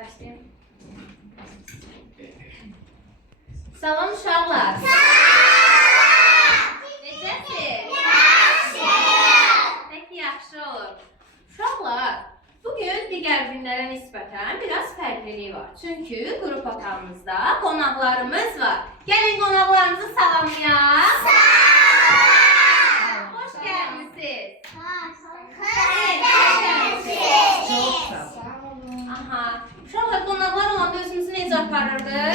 Başlayalım. Salam uşaqlar. Necəsiz? Peki yaxşı olur. Uşaqlar, bugün digər günlərə nisbətən biraz fərqlilik var. Çünki qrup otağımızda qonaqlarımız var. Gəlin qonaqlarımızı salamlayaq. Hoş gəlmisiniz. Aha. Uşaqlar, qonaqlar olanda özümüzü necə aparırdıq?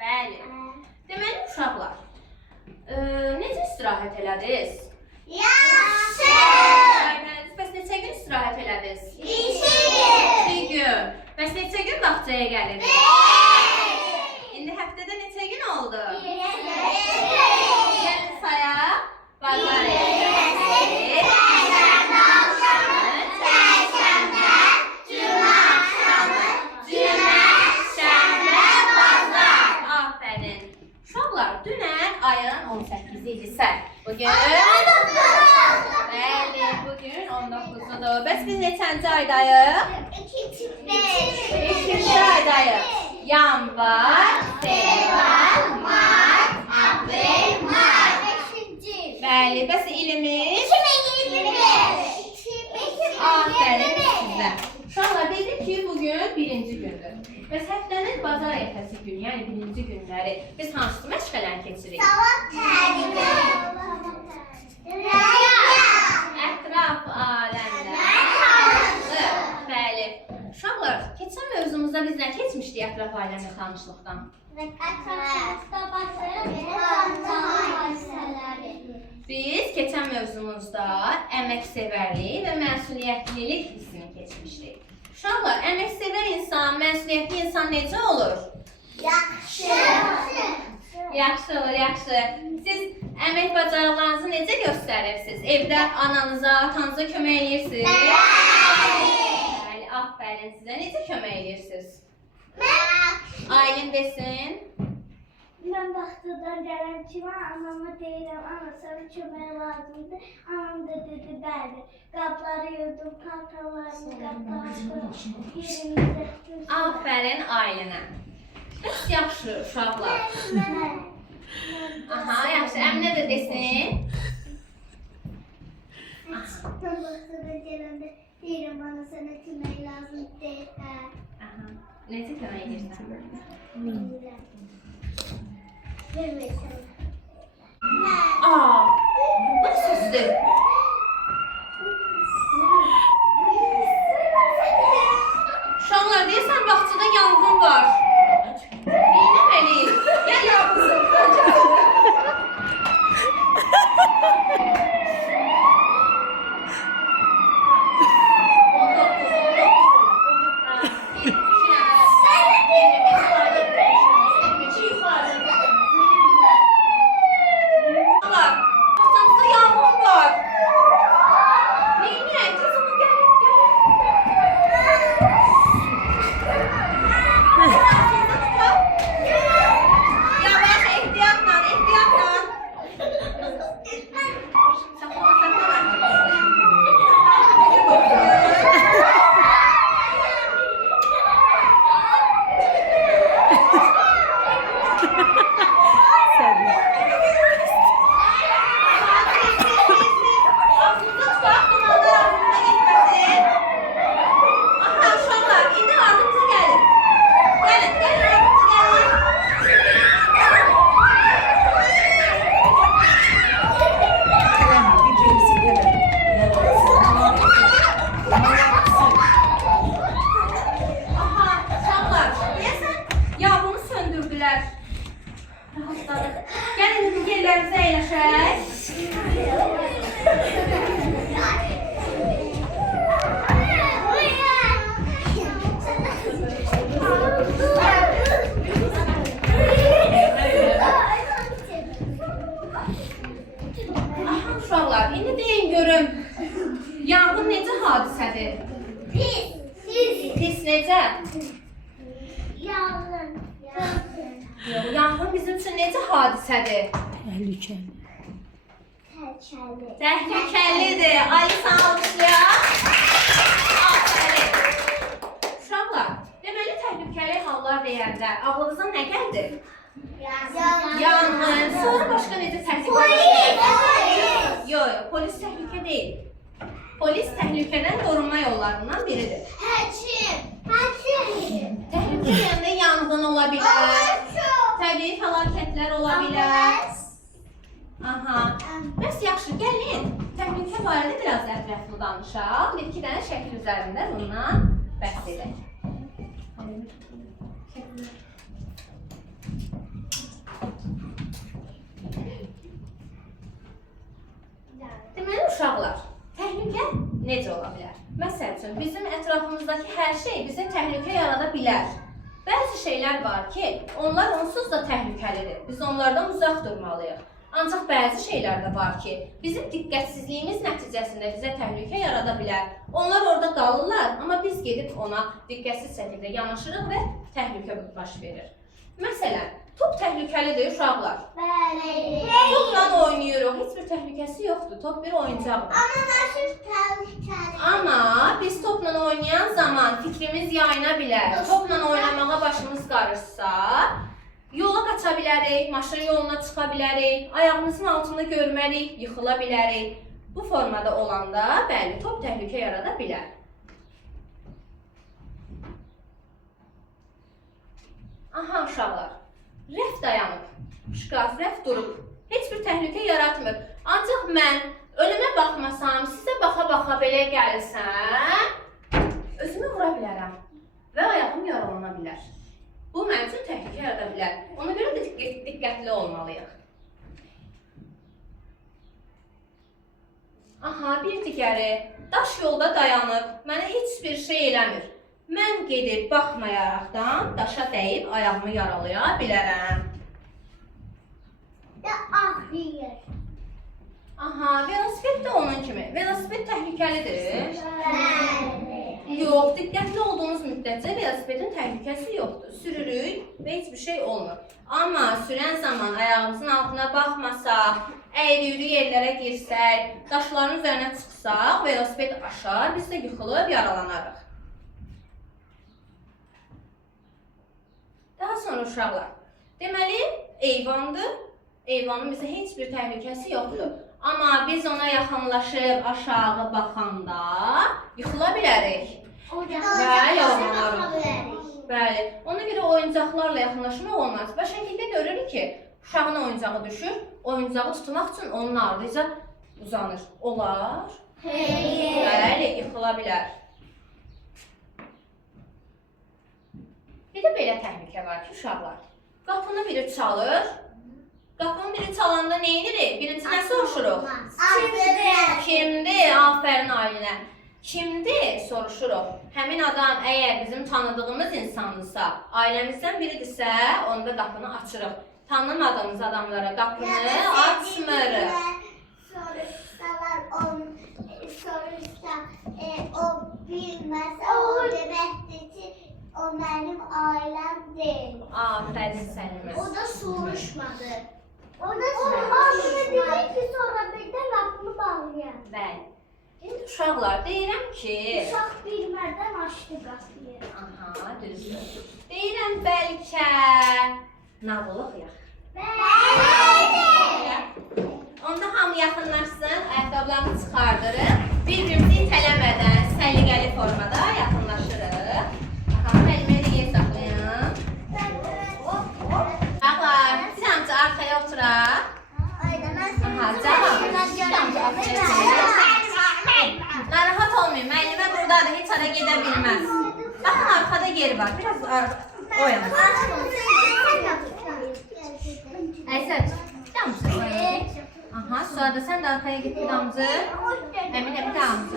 Bəli. Deməli, uşaqlar, necə istirahət elədiniz? Yaxşı. Bəs neçə gün istirahət elədiniz? 2 gün. 2 gün. Bəs neçə gün bağçaya gəlirdiniz? 5. İndi həftədə neçə gün oldu? 7. Gəlin sayaq. Bazar edəcəksiniz. Aferin. Uşaqlar, dünən ayın 18-i idi sən. Bugün? Bəli, bugün 19-udur. Bəs biz neçənci aydayıq? 2-ci aydayıq. Yanvar, fevral, mart, aprel, may. Bəli, bəs ilimiz? 2021. Aferin sizə. Uşaqlar, dedik ki, bugün birinci gündür. Bəs həftənin bazar ertəsi gün, yəni birinci günləri biz hansı məşqələrini keçirik? Salam tərbiyə. Ətraf aləmdə tanışlıq. Bəli. Uşaqlar, keçən mövzumuzda biz nə keçmişdik ətraf aləmdə tanışlıqdan? Biz keçən mövzumuzda əməksevərlik və məsuliyyətlilik hissini keçmişdik. Uşaqlar, əməksevər insan, məsuliyyətli insan necə olur? Yaxşı. Yaxşı olur, yaxşı. Siz əmək bacarıqlarınızı necə göstərirsiniz? Evdə ananıza, atanıza kömək edirsiniz? Bəli, aferin sizə. Necə kömək edirsiniz? Aylin desin. Mən vaxtıdan gələn kimi anama deyirəm, ana sana kömək lazımdır. Anam da dedi, bəli. Qabları yudum, paltarlarını qatlamışdım, yerimizdə. Aferin Aylinə. Bəs yaxşı uşaqlar. Aha, yaxşı. Əminə də desin. Mən vaxtıdan gələndə deyirəm, ana sana kömək lazımdır. Aha. Necə kömək edirsən? Aa, bu ne sesdir? Uşaqlar, deyəsən bağçada yanğın var. Neynəməliyik? Gəl yavrusu. Bağçamızda yanğın var. Neynəyək? Tez olun, gəlin, yavaş, ehtiyatla, ehtiyatla. Saklama, ağzınıza tutaq, dumanlar ağzınıza gitməsin. Aha, uşaqlar, indi ardımıza gəlin. Gəlin, gəlin, ardımıza gəlin. Aha, uşaqlar, deyəsən yağını söndürdülər. Rahatladıq. Gəlin, indi yerlərimizə əyləşək. Aha, uşaqlar, indi deyin görüm. Yanğın necə hadisədir? Pis necə? Yanğın bizim üçün necə hadisədir? Təhlükəli. Təhlükəlidir. Ali sana alkışlayaq. Aferin. deyəndə ağlınıza nə gəldi? Yanğın. Sonra başqa necə təhlükə? Yox, polis təhlükə deyil. Polis təhlükədən qorunma yollarından biridir. Təhlükə deyəndə yanğın ola bilər, təbii fəlakətlər ola bilər. Aha. Bəs yaxşı, gəlin. Təhlükə barədə biraz ətraflı danışaq. Bir-iki dənə şəkil üzərində bundan bəhs edək. Deməli, uşaqlar, təhlükə necə ola bilər? Məsəl üçün, bizim ətrafımızdakı hər şey bizə təhlükə yarada bilər. Bəzi şeylər var ki, onlar onsuz da təhlükəlidir. Biz onlardan uzaq durmalıyıq. Ancaq bəzi şeylər də var ki, bizim diqqətsizliyimiz nəticəsində bizə təhlükə yarada bilər. Onlar orada qalırlar, amma biz gedib ona diqqətsiz şəkildə yanaşırıq və təhlükə baş verir. Məsələn, top təhlükəlidir uşaqlar. Topla oynayırıq, heç bir təhlükəsi yoxdur. Top bir oyuncaqdır. Amma biz topla oynayan zaman fikrimiz yayına bilər. Topla oynamağa başımız qarışsa, yola qaça bilərik, maşın yoluna çıxa bilərik, ayağımızın altında görmərik, yıxıla bilərik. Bu formada olanda, bəli, top təhlükə yarada bilər. Aha, uşaqlar, rəf dayanıb, şkaf, rəf durub, heç bir təhlükə yaratmır. Ancaq mən önümə baxmasam, sizə baxa-baxa belə gəlsəm, özümü vura bilərəm və ayağım yaralana bilər. Bu mənim üçün təhlükə yarada bilər. Ona görə də diqqətli olmalıyıq. Aha, bir digəri, daş yolda dayanıb, mənə heç bir şey eləmir. Mən gedib baxmayaraqdan daşa dəyib ayağımı yaralaya bilərəm. Aha, velosiped də onun kimi. Velosiped təhlükəlidir. Yox, diqqətli olduğunuz müddətcə velosipedin təhlükəsi yoxdur. Sürürük və heç bir şey olmur. Amma sürən zaman ayağımızın altına baxmasaq, əyri-üyrü yerlərə girsək, daşların üzərinə çıxsaq, velosiped aşar, biz də yıxılıb yaralanarıq. Daha sonra uşaqlar, deməli, eyvandır. Eyvanın bizə heç bir təhlükəsi yoxdur. Amma biz ona yaxınlaşıb aşağı baxanda yıxıla bilərik. Və yaralanarıq. Bəli, ona görə oyuncaqlarla yaxınlaşmaq olmaz. Və şəkildə görürük ki, uşağın oyuncağı düşür, oyuncağı tutmaq üçün onun ardınca uzanır. Olar? Bəli, yıxıla bilər. Bir də belə təhlükə var ki, uşaqlar, qapını biri çalır. Qapının biri çalanda nə edirik? Birinci nə soruşuruq? Kimdir? Afərin Aylinə. Kimdir? Soruşuruq. Həmin adam əgər bizim tanıdığımız insandırsa, ailəmizdən biridirsə, onda qapını açırıq. Tanımadığımız adamlara qapını açmırıq. Soruşsa, o bilməsə, o deməkdir ki, o mənim ailəm deyil. Afərin Səlimə. O da soruşmadı. O da soruşmadı ki, sonra birdən qapını bağlayaq. Bəli. İndi uşaqlar, deyirəm ki... Uşaq bilmədən açdı qapıyı. Aha, düzdür. Deyirəm, bəlkə... Nağıl oxuyaq. Bəli! Onda hamı yaxınlaşsın, ayaqqabılarını çıxardırıq. Bir-birimizi itələmədən, səliqəli formada yaxınlaşırıq. Aha, əlimi də yer saxlayın. Uşaqlar, bir amca arxaya oturaq. Aha, cavab. Bir amca arxaya oturaq. Narahat olmayın, müəllimə buradadır, heç ara gedə bilməz. Baxın, arxada yer var, biraz oyanır. Əysət, damcı oyanır. Aha, sonra da sən də arxaya git bir damcı. Əminə bir damcı.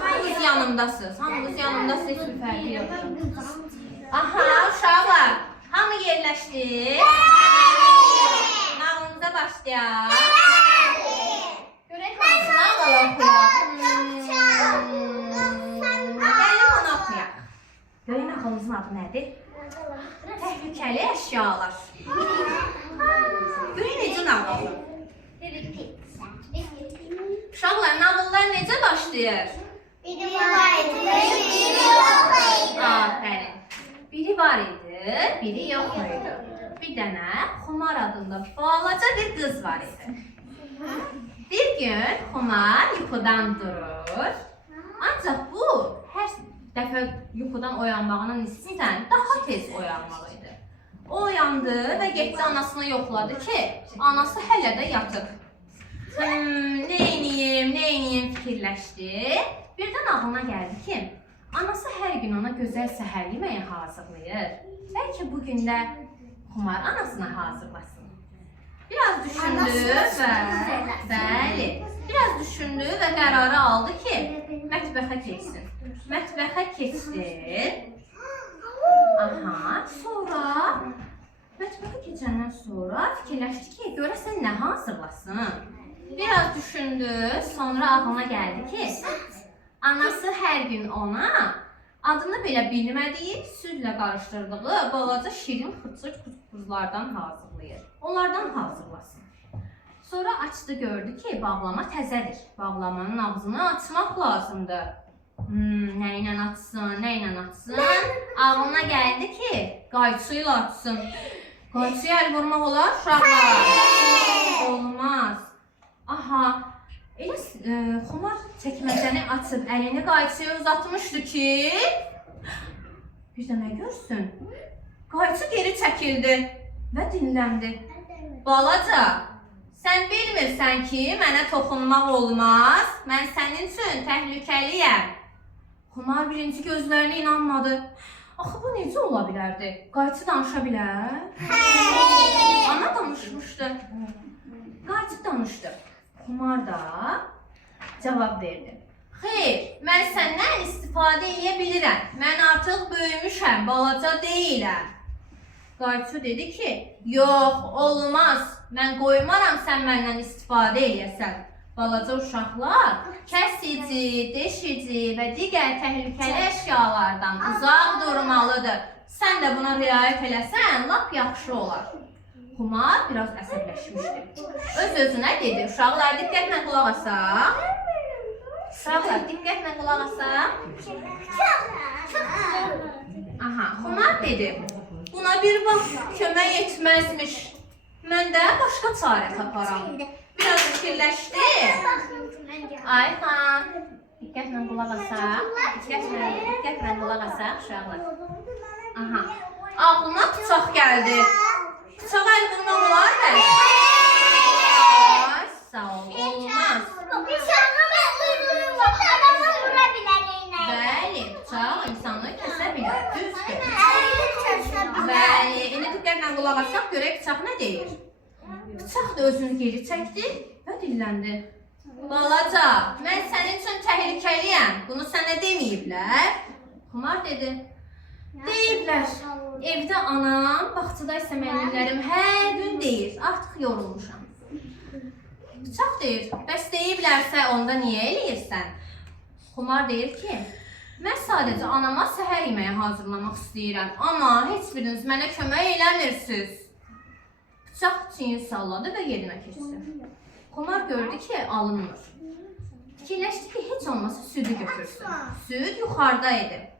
Hamınız yanımdasınız, hamınız yanımdasınız, heç bir fərqi yox. Aha, uşaqlar, hamı yerləşdi. Nağılımıza başlayaq. Görək hansını ağıl oxuyaq. Gəlin onu oxuyaq. Görək nağılımızın adı nədir? Təhlükəli əşyalar. Görək necə nağıldır? Uşaqlar, nağıllar necə başlayır? Biri var idi, biri yox idi. Afərin. Biri var idi, biri yox idi. Bir dənə Xumar adında balaca bir qız var idi. Bir gün Xumar yuxudan durur. Ancaq bu hər dəfə yuxudan oyanmağına nisbətən daha tez oyanmalı idi. O oyandı və getdi anasını yoxladı ki, anası hələ də yatıb. Neyniyim fikirləşdi. Birdən ağlına gəldi ki, anası hər gün ona gözəl səhər yeməyi hazırlayır. Bəlkə bugün də Xumar anasına hazırlasın. Biraz düşündü biraz düşündü və qərarı aldı ki, mətbəxə keçsin. Mətbəxə keçdi. Mətbəxə keçəndən sonra fikirləşdi ki, görəsən nə hazırlasın? Biraz düşündü, sonra ağlına gəldi ki, anası hər gün ona adını belə bilmədiyi, südlə qarışdırdığı balaca şirin xırçır kuzlardan hazırlayır. Onlardan hazırlasın. Sonra açdı, gördü ki, bağlama təzədir. Bağlamanın ağzını açmaq lazımdır. Nə ilə açsın? Ağlına gəldi ki, qayçı ilə açsın. Qayçıya əl vurmaq olar, uşaqlar? Olmaz. Elə Xumar çəkməcəni açıb əlini qayçıya uzatmışdı ki, bir də nə görsün? Qayçı geri çəkildi və dinləndi. Balaca, sən bilmirsən ki, mənə toxunmaq olmaz. Mən sənin üçün təhlükəliyəm. Xumar birinci gözlərinə inanmadı. Axı bu necə ola bilərdi? Qayçı danışa bilər? Ana danışmışdı. Qayçı danışdı. Xumar da cavab verdi. Xeyr, mən səndən istifadə edə bilirəm. Mən artıq böyümüşəm, balaca deyiləm. Qayçı dedi ki, yox, olmaz. Mən qoymaram sən məndən istifadə eləyəsən. Balaca uşaqlar kəsici, deşici və digər təhlükəli əşyalardan uzaq durmalıdır. Sən də buna riayət eləsən, lap yaxşı olar. Xumar biraz əsəbləşmişdi. Öz-özünə dedi, uşaqlar diqqətlə qulaq asaq. Xumar dedi, buna bir vaxt kömək etməzmiş. Mən də başqa çarə taparam. Biraz fikirləşdi. Ayxan, diqqətlə qulaq asaq. Diqqətlə qulaq asaq, uşaqlar. Ağlına bıçaq gəldi. Bıçağa əl vurmaq olar mı? Sağ ol, olmaz. Bəli, bıçaq insanı kəsə bilər, düzdür. Bəli, indi diqqətlə qulaq asaq, görək bıçaq nə deyir? Bıçaq da özünü geri çəkdi və dilləndi. Balaca, mən sənin üçün təhlükəliyəm. Bunu sənə deməyiblər. Xumar dedi. Deyiblər. Evdə anam, bağçada isə müəllimlərim hər gün deyir. Artıq yorulmuşam. Bıçaq deyir. Bəs deyiblərsə onda niyə eləyirsən? Xumar deyir ki, mən sadəcə anama səhər yeməyi hazırlamaq istəyirəm. Amma heç biriniz mənə kömək eləmirsiniz. Bıçaq çiyin salladı və yerinə keçdi. Xumar gördü ki, alınmır. Fikirləşdi ki, heç olmasa südü götürsün. Süd yuxarıda idi.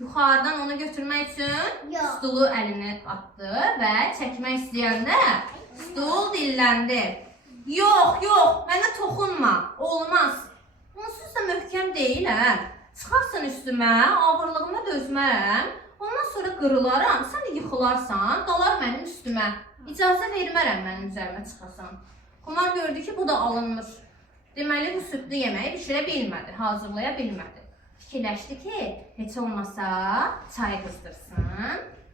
Yuxarıdan onu götürmək üçün stulu əlinə atdı və çəkmək istəyəndə stul dilləndi. Yox, mənə toxunma, olmaz. Onsuz da möhkəm deyiləm. Çıxarsan üstümə, ağırlığıma dözmərəm. Ondan sonra qırılaram, sən də yıxılarsan, qalar mənim üstümə. İcazə vermərəm mənim üzərimə çıxasan. Xumar gördü ki, bu da alınmır. Deməli, bu südlü yeməyi bişirə bilmədi, hazırlaya bilmədi. Fikirləşdi ki, heç olmasa çay qızdırsın.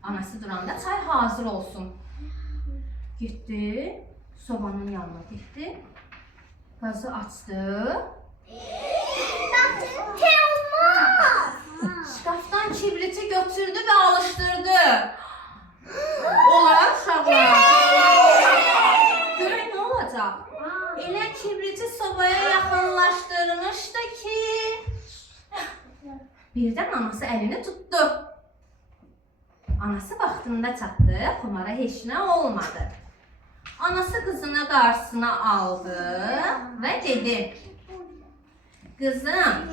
Anası duranda çay hazır olsun. Getdi, sobanın yanına getdi. Qazı açdı. Şkafdan kibriti götürdü və alışdırdı. Olar uşaqlar. Görək nə olacaq? Elə kibriti sobaya yaxınlaşdırmışdı ki, birdən anası əlini tutdu. Anası vaxtında çatdı, Xumara heç nə olmadı. Anası qızını qarşısına aldı və dedi, qızım,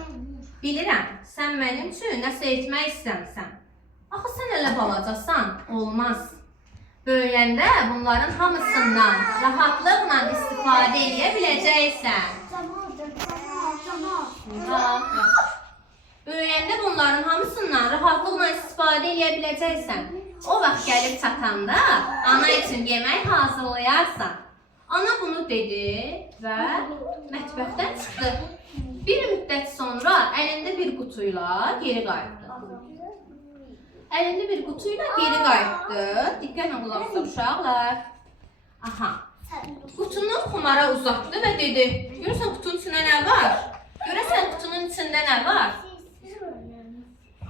bilirəm, sən mənim üçün nəsə etmək istəmsən. Axı sən elə balacasan, olmaz. Böyüyəndə bunların hamısından rahatlıqla istifadə edə biləcəksən. Böyüyəndə bunların hamısından rahatlıqla istifadə edə biləcəksən. O vaxt gəlib çatanda ana üçün yemək hazırlayarsan. Ana bunu dedi və mətbəxdən çıxdı. Bir müddət sonra əlində bir qutuyla geri qayıtdı. Əlində bir qutuyla geri qayıtdı. Diqqətlə qulaq asın uşaqlar. Aha. Qutunu Xumara uzatdı və dedi: "Görürsən qutunun içində nə var? Görürsən qutunun içində nə var?"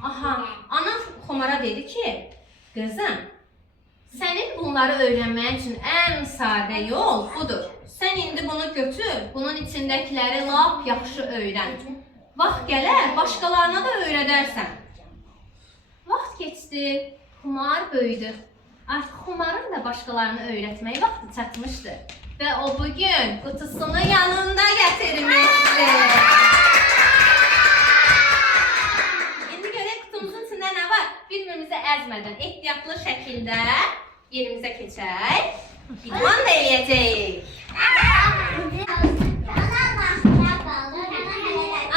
Aha. Ana Xumara dedi ki: "Qızım, sənin bunları öyrənməyin üçün ən sadə yol budur. Sən indi bunu götür, bunun içindəkiləri lap yaxşı öyrən. Vaxt gələr, başqalarına da öyrədərsən." Vaxt keçdi, Xumar böyüdü. Artıq Xumarın da başqalarını öyrətməyi vaxtı çatmışdı. Və o bugün qutusunu yanında gətirmişdi. İndi görək qutumuzun içində nə var? Bir-birimizi əzmədən, ehtiyatlı şəkildə yerimizə keçək. İdman da eləyəcəyik.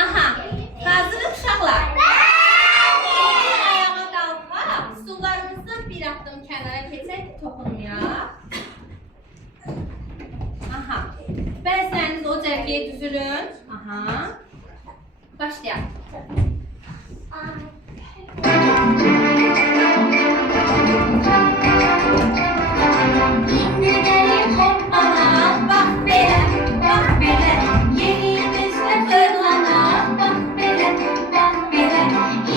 Aha, hazırıq uşaqlar. Ayağa qalxaq, stullarımızdan bir addım kənara keçək, toxunmayaq. Aha, bəzləriniz o cərgəyə düzülün. Aha, başlayaq. İndi gəlin hoppana, bax belə, bax belə. Yerimizdə fırlana, bax belə, bax belə.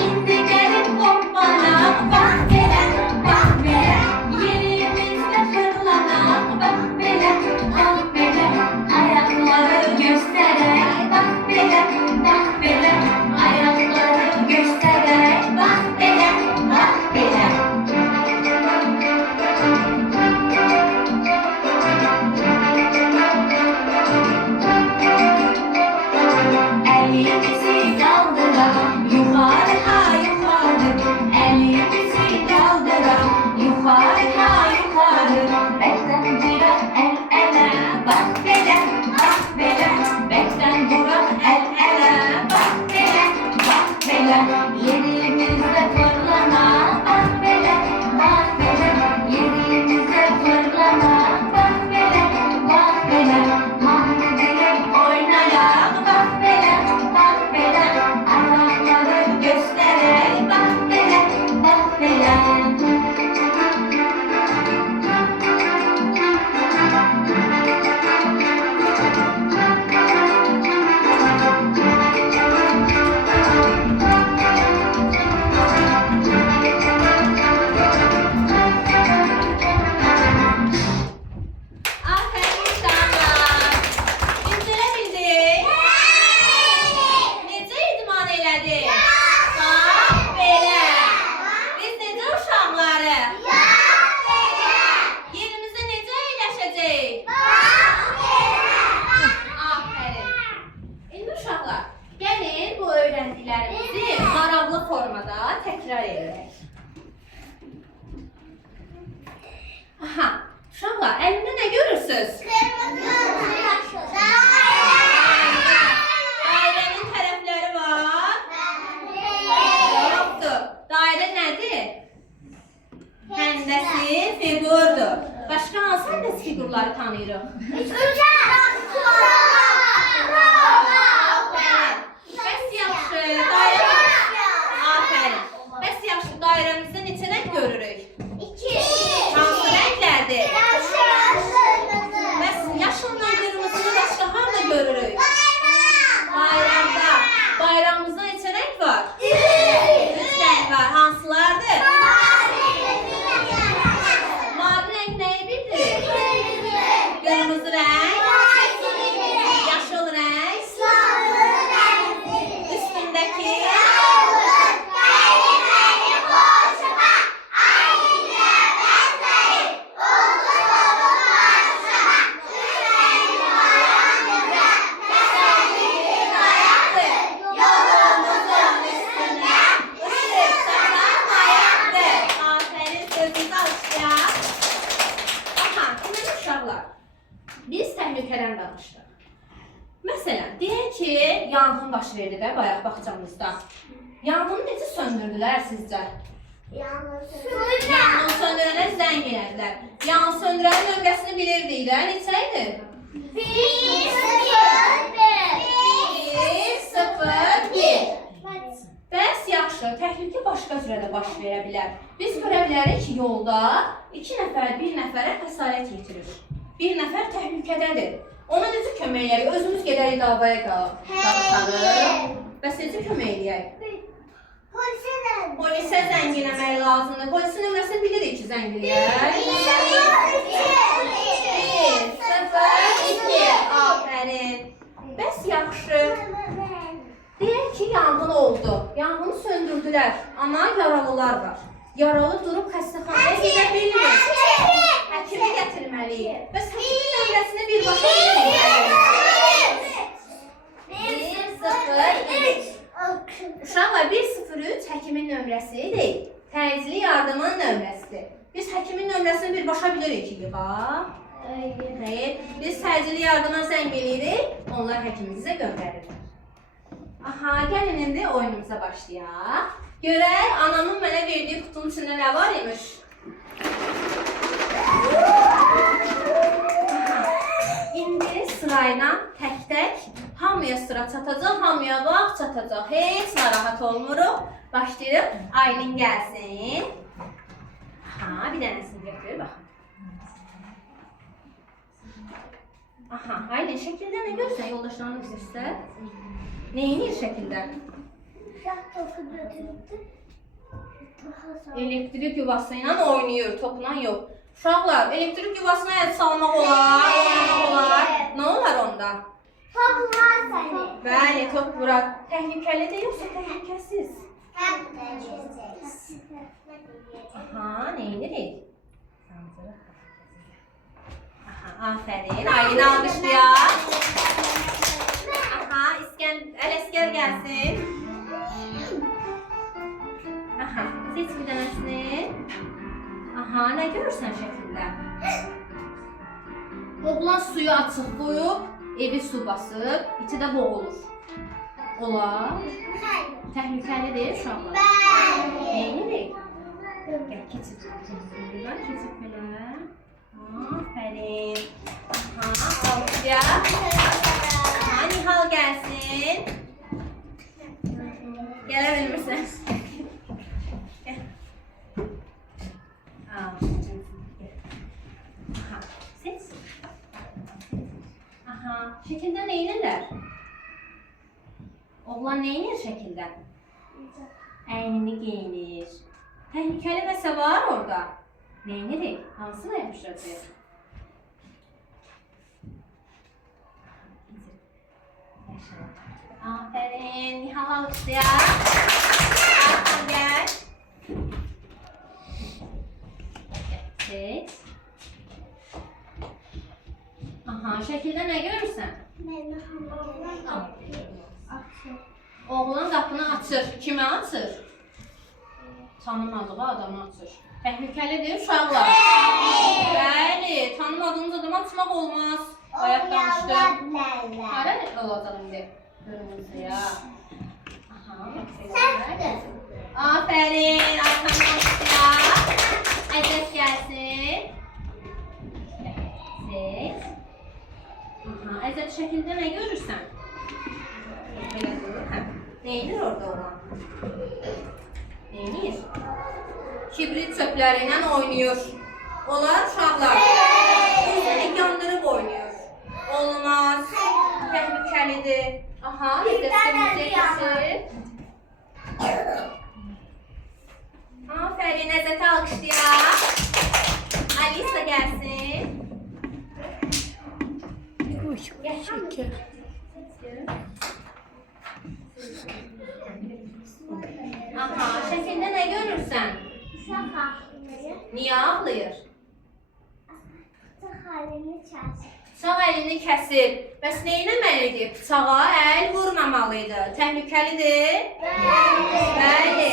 İndi gəlin hoppana, bax belə, bax belə. Yerimizdə fırlana, bax belə, bax belə. Ayaqları göstərək, bax belə, bax belə. Ayaqları göstərək, bax belə, bax belə. Elimizi kaldıralım, yukarı ha yukarı. Elimizi kaldıralım, yukarı ha yukarı. Bekten duran el ele, bak bele, bak bele. Bekten duran el ele, bak bele, bak bele. Yerimizde fırlana, bak bele, bak bele. Yerimizde fırlana, bak bele, bak bele. Mahmud'u oynayalım, bak bele, bak bele. Ayakları göstererek, bak bele, bak bele. Aferin uşaqlar. Necə bildik? Necə idman elədik? Bax belə. Biz necə uşaqlarıq? Yerimizdə necə əyləşəcəyik? Aferin. İndi uşaqlar, gəlin bu öyrəndiklərimizi maraqlı formada təkrar edək. Aha, uşaqlar, əlimdə nə görürsünüz? Dairenin tərəfləri var. Yoxdur. Dairə nədir? Həndəsi fiqurdur. Başqa hansı həndəsi fiqurları tanıyırıq? Bəs yaxşı, aferin. Bəs yaxşı, dairəmizdə neçə rəng görürük? Hansı rənglərdir? Bəs yaşılla qırmızını başqa harda görürük? Bayramda. Bayramımızda neçə rəng var? 3 rəng var. Hansılardır? Mavi rəng nəyi bildirir? Qırmızı rəng baş verdi də bayaq bağçamızda. Yanğını necə söndürdülər sizcə? Yanğını söndürənə zəng elədilər. Yanğın söndürənin nömrəsini bilirdik də, neçə idi? 1, 0, 1. Bəs yaxşı, təhlükə başqa cürə də baş verə bilər. Biz görə bilərik ki, yolda 2 nəfər bir nəfərə xəsarət yetirir. Bir nəfər təhlükədədir. Ona necə kömək edək? Özümüz gedərik davaya qalxarıq. Bəs necə kömək edək? Polisə zəng eləmək lazımdır. Polisin nömrəsini bilirik ki, zəng eləyək. 1, 0, 2. Afərin. Bəs yaxşı. Deyək ki, yanğın oldu. Yanğını söndürdülər. Amma yaralılar var. Yaralı durub xəstəxanaya gedə bilmir. Həkimi gətirməliyik. Bəs həkimin nömrəsini birbaşa bilməliyik. 1, 0, 3. Uşaqlar 103 həkimin nömrəsi deyil. Təcili yardımın nömrəsidir. Biz həkimin nömrəsini birbaşa bilirik ki, bax. Xeyr. Biz təcili yardıma zəng eləyirik, onlar həkimi bizə göndərirlər. Aha, gəlin indi oyunumuza başlayaq. Görək, anamın mənə verdiyi qutunun içində nə var imiş? İndi sırayla tək-tək hamıya sıra çatacaq, hamıya vaxt çatacaq. Heç narahat olmuruq. Başlayırıq. Aylin gəlsin. Aha, bir dənəsini götür, baxın. Aha, Aylin, şəkildə nə görürsən? Yoldaşlarını göstər. Neyini şəkildə? Elektrik yuvası ilə oynayır, topla yox. Uşaqlar, elektrik yuvasına əl salmaq olar, oynamaq olar. Nə olar onda? Top vurar səni. Bəli, top vurar. Təhlükəlidir yoxsa təhlükəsiz? Aha, neyinirik? Aha, afərin. Aylin alqışlayaq. Aha, Ələsgər gəlsin. Aha, seç bir dənəsini. Aha, nə görürsən şəkildə? Oğlan suyu açıq qoyub, evi su basıb, içi də boğulur. Olar? Təhlükəlidir uşaqlar. Neyinirik? Gəl, keçib. Keçib belə. Afərin. Aha, alqışlayaq. Aha, Nihal gəlsin. Gələ bilmirsən. Gəl. Aha, seç. Aha, şəkildə nə edirlər? Oğlan nə edir şəkildə? Əynini geyinir. Təhlükəli nəsə var orada. Nə edirik? Hansına yapışacaq? Afərin, Nihal alqışlayaq. Arxan gəl. Seç. Aha, şəkildə nə görürsən? Oğlan qapını açır. Kimə açır? Tanımadığı adamı açır. Təhlükəlidir uşaqlar. Bəli, tanımadığınız adamı açmaq olmaz. Bayaq danışdım. Hara olacaq indi? Qırmızıya. Aha, Səhvdir. afərin, arxamdan alqışlayaq. Əzət gəlsin. Seç. Aha, Əzət şəkildə nə görürsən? Belə dur, hə. Neyinir orada olan? Neyinir? Kibrit çöpləri ilə oynayır. Onlar uşaqlar. Özünü yandırıb oynayır. Olmaz. Təhlükəlidir. Aha, Əzətimizi keçir. Afərin, Əzətə alqışlayaq. Alisa gəlsin. Şeker. Aha, şəkildə nə görürsən? Uşaq ağlayır. Niyə ağlayır? Bıçaq əlini kəsir. Bıçaq əlini kəsir. Bəs nə etməlidir? Bıçağa əl vurmamalıydı. Təhlükəlidir? Bəli.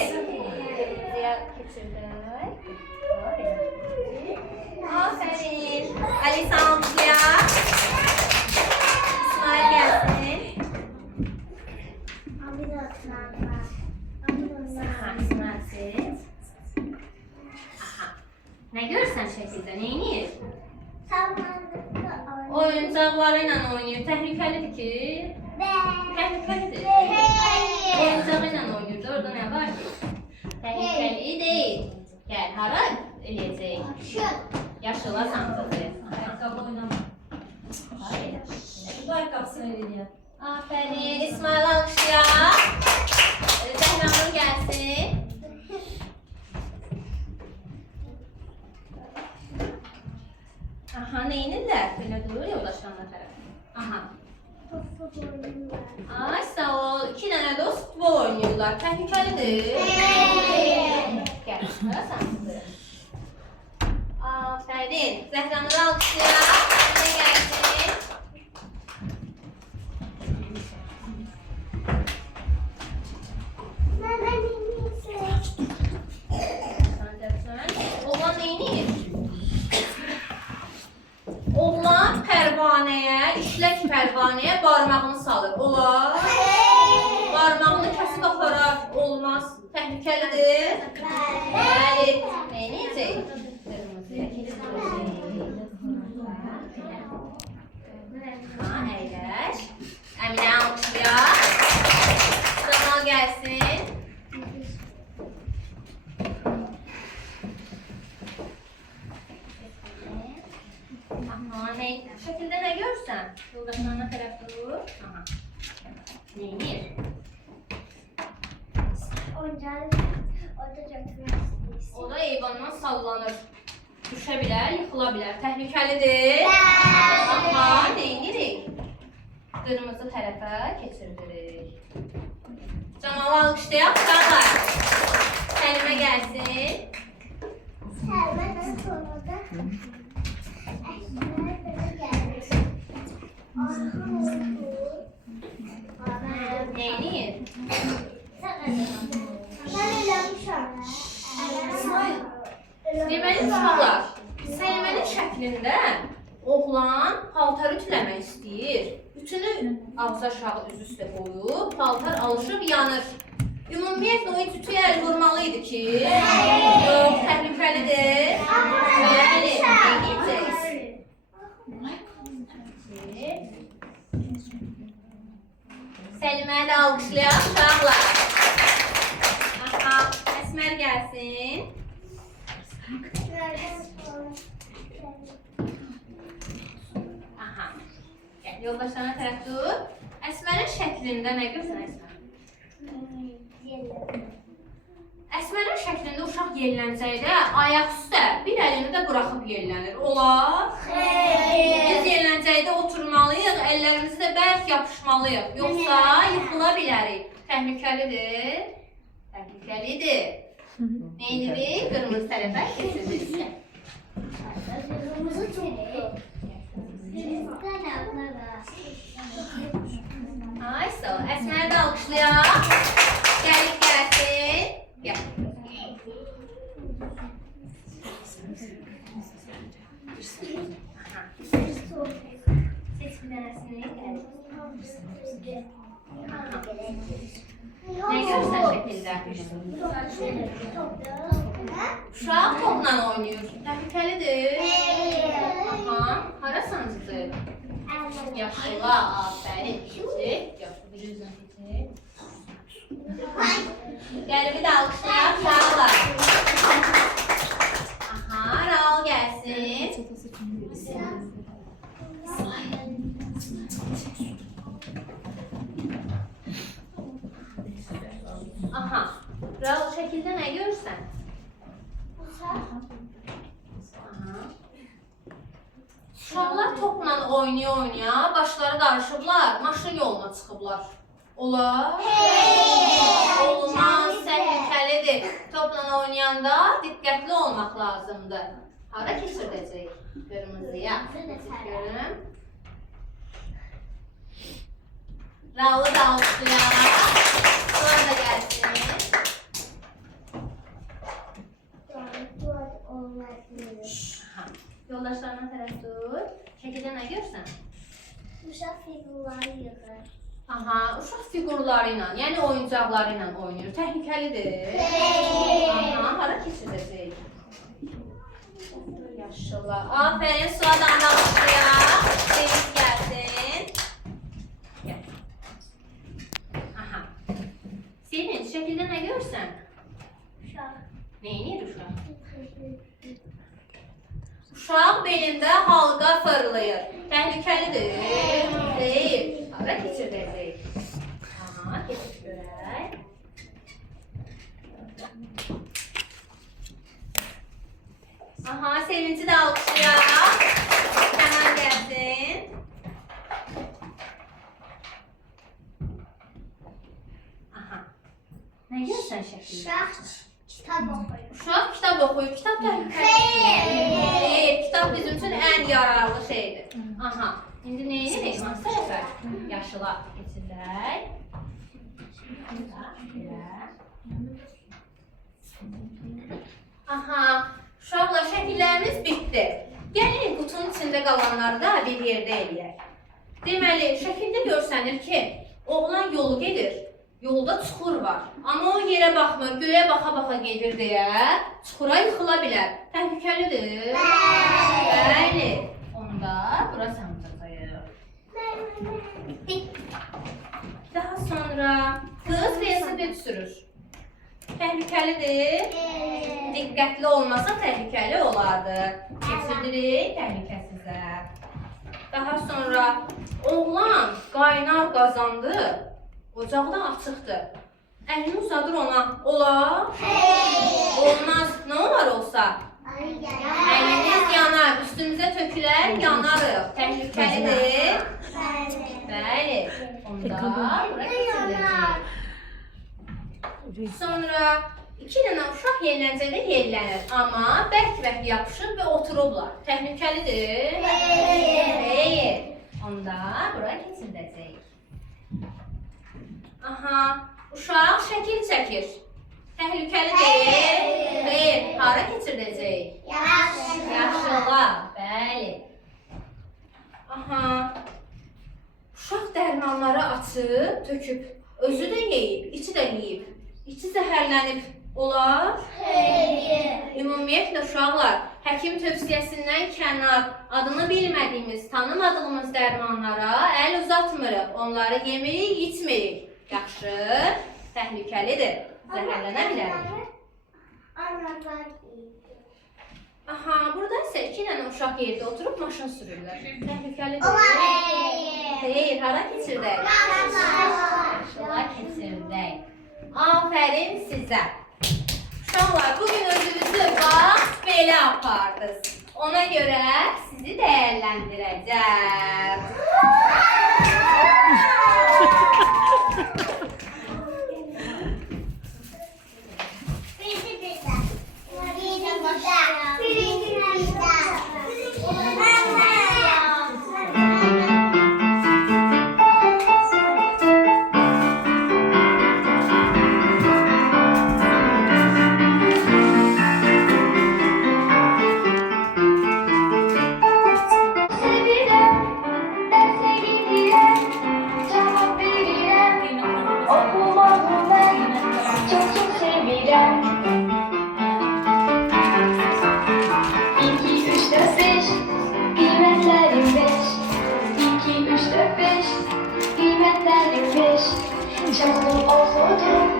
Afərin. Alisa alqışlayaq. İsmail gəlsin. Nə görürsən şəkildə? Neyniyir? Sallandıqda Oyuncaqları ilə oynayır. Təhlükəlidir ki? Təhlükəlidir. Oyuncağı ilə oynayır. Orada nə var ki? Təhlükəli deyil. Gəl, hara eləyəcək? Yaşıla sancacaq. Ayakkabı oynama. Bu ayakkabısını eləyən. Aferin. İsmail alkışlayaq. Zəhranur gəlsin. Aha, neynirlər? Belə durur yoldaşlarına tərəf. Aha. Ay, sağ ol. 2 dənə də futbol oynayırlar. Təhlükəlidir. Gəl, hara sancacaq. Aferin. Zəhranur alkışlayaq. Nə gəlsin? Oğlan neyniyir? Oğlan pərvanəyə, işlək pərvanəyə barmağını salır. Olar? Barmağını kəsib aparar. Olmaz. Təhlükəlidir. Bəli. Neyniyəcək? Ha, əyləş. Əminə alkışlayaq. Camal gəlsin. Aha, şəkildə nə görürsən? Yoldaşlarına tərəf dur. Aha. Neynir? Oyuncağı orada götürmək istəyirsən. O da eyvandan sallanır. Düşə bilər, yıxıla bilər. Təhlükəlidir. Aha, neynirik? Qırmızı tərəfə keçirdirik. Camalı alqışlayaq, uşaqlar. Səlimə gəlsin. Səlmə də sonunda Əsmər belə gəlir. Arxa oldu. Neynir? Mən eləmişəm. Deməli, uşaqlar, Səlimənin şəklində oğlan paltar ütüləmək istəyir. Ütünü ağzı aşağı üz üstə qoyub, paltar alışıb yanır. Ümumiyyətlə o ütüyə əl vurmalıydı ki, yox, təhlükəlidir. Bəli, neyniyəcəyiz? Səliməyə də alqışlayaq, uşaqlar. Aha, Əsmər gəlsin. Aha. Gəl, yoldaşlarına tərəf dur. Əsmərin şəklində nə görürsən Əsmər? Əsmərin şəklində uşaq yellənəcəkdə ayaq üstə bir əlini də buraxıb yellənir. Olar? Biz yellənəcəkdə oturmalıyıq, əllərimizi də bərk yapışmalıyıq. Yoxsa yıxıla bilərik. Təhlükəlidir. Təhlükəlidir. Neylirik? Qırmızı tərəfə keçirik. Qırmızı çəkir. Ay, sağ ol. Əsməri də alqışlayaq. Gəlib gəlsin. Gəl. Seç bir dənəsini. Nə görürsən şəkildə? Uşaq topla oynayır. Təhlükəlidir. Aha, hara sancıdır? Yaşıla, aferin. Keçir. Yaşılı bir üzrə keçir. Gəlibi də alqışlayaq, uşaqlar. Aha, Raul gəlsin. Aha, Raul şəkildə nə görürsən? Aha. Uşaqlar topla oynaya-oynaya başları qarışıblar, maşın yoluna çıxıblar. Olar? Olmaz, təhlükəlidir. Topla oynayanda diqqətli olmaq lazımdır. Hara keçirdəcək? Qırmızıya. Görüm. Raulu da alışlayaq. Sonra da gəlsin. Yoldaşlarına tərəf dur. Şəkildə nə görsən? Uşaq figurları yığır. Aha, uşaq figurları ilə, yəni oyuncaqları ilə oynayır. Təhlükəlidir. Aha, hara keçirdəcək? Maşallah. Aferin Suadan da alışlayaq. Sevinç gəlsin. Gəl. Aha. Sevinç, şəkildə nə görsən? Uşaq. Neyini uşaq? Uşaq belində halqa fırlayır. Təhlükəlidir. Deyil. Hara keçirdəcək? Aha, keçib görək. Aha, Sevinci də alqışlayaq. Sənan gəlsin. Aha. Nə görsən şəkildə? Uşaq kitab oxuyur. Uşaq kitab oxuyur. Kitab təhlükəlidir. Kitab bizim üçün ən yararlı şeydir. Aha. İndi nə edirik? Hansı tərəfə? Yaşıla keçirək. Aha. Uşaqlar, şəkillərimiz bitdi. Gəlin qutunun içində qalanları da bir yerdə eləyək. Deməli, şəkildə görsənir ki, oğlan yolu gedir. Yolda çuxur var. Amma o yerə baxmır, göyə baxa-baxa gedir deyə çuxura yıxıla bilər. Təhlükəlidir. Bəli. Onda bura sancacağıq. Daha sonra qız velosiped sürür. Təhlükəlidir. Diqqətli olmasa təhlükəli olardı. Keçiririk təhlükəsizə. Daha sonra oğlan qaynar qazandı. Ocaqda açıqdır. Əlini uzadır ona. Olar? Olmaz. Nə olar olsa? Əliniz yanar. Üstümüzə tökülər, yanarıq. Təhlükəlidir. Bəli. Onda bura keçiriləcək. Sonra 2 dənə uşaq yerləncədə yerlənir. Amma bərk-bərk yapışır və oturublar. Təhlükəlidir. Deyil. Onda bura keçiriləcək. Aha, uşaq şəkil çəkir. Təhlükəli deyil. Deyil. Hara keçiriləcək? Yaşıla. Bəli. Aha. Uşaq dərmanları açıb, töküb. Özü də yeyib, içi də yeyib. İçi zəhərlənib. Olar? Ümumiyyətlə uşaqlar, həkim tövsiyəsindən kənar adını bilmədiyimiz, tanımadığımız dərmanlara əl uzatmırıq. Onları yemirik, içmirik. Yaxşı, təhlükəlidir. Zəhərlənə bilərik. Aha, burada isə 2 dənə uşaq yerdə oturub maşın sürürlər. Təhlükəlidir. Deyil, hara keçirdək? Yaşıla keçirdək. Afərin sizə. Uşaqlar, bugün özünüzü vaxt belə apardınız. Ona görə sizi dəyərləndirəcəm. Just okudum.